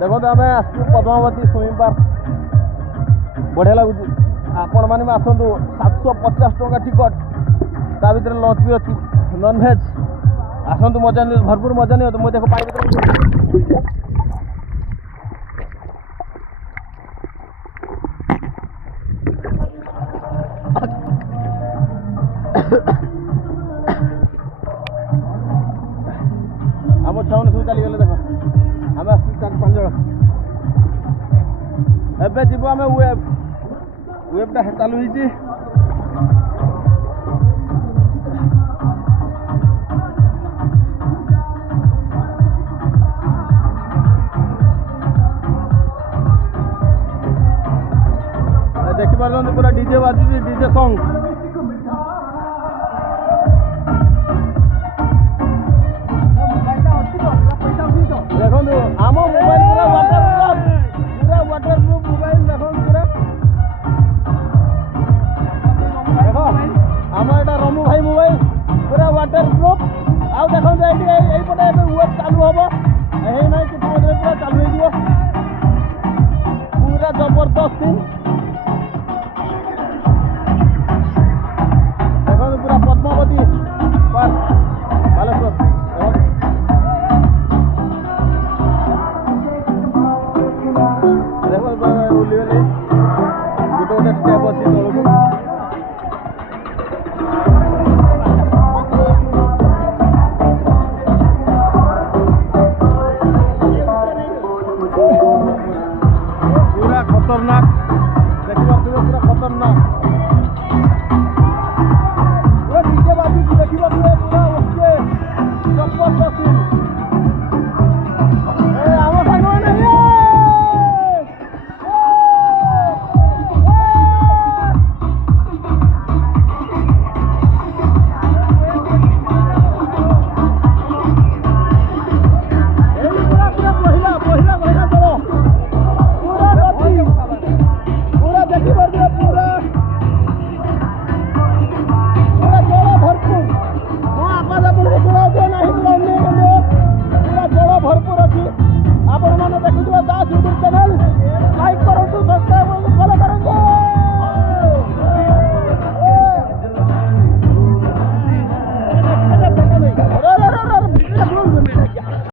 देखो आम आसू Padmavati swimming park बढ़िया लगुच आपण मैंने आसतु 750 टंका टिकट ता भर लंच भी अच्छी नॉनभेज आसतु मजा नि भरपूर मजा नहीं मुझे देखो पानी आम छुआ सब चलीगले देख आम आस 4-5 जन एबे जीव आम वेबटा चालू हो देखिपार पूरा डीजे बाजुची डीजे सॉन्ग देखो आम मोबाइल पूरा वाटर प्रूफ मोबाइल देखो पूरा देखो आम एटा रमु भाई मोबाइल पूरा वाटर प्रूफ आउ देखो ये वेब चालू हम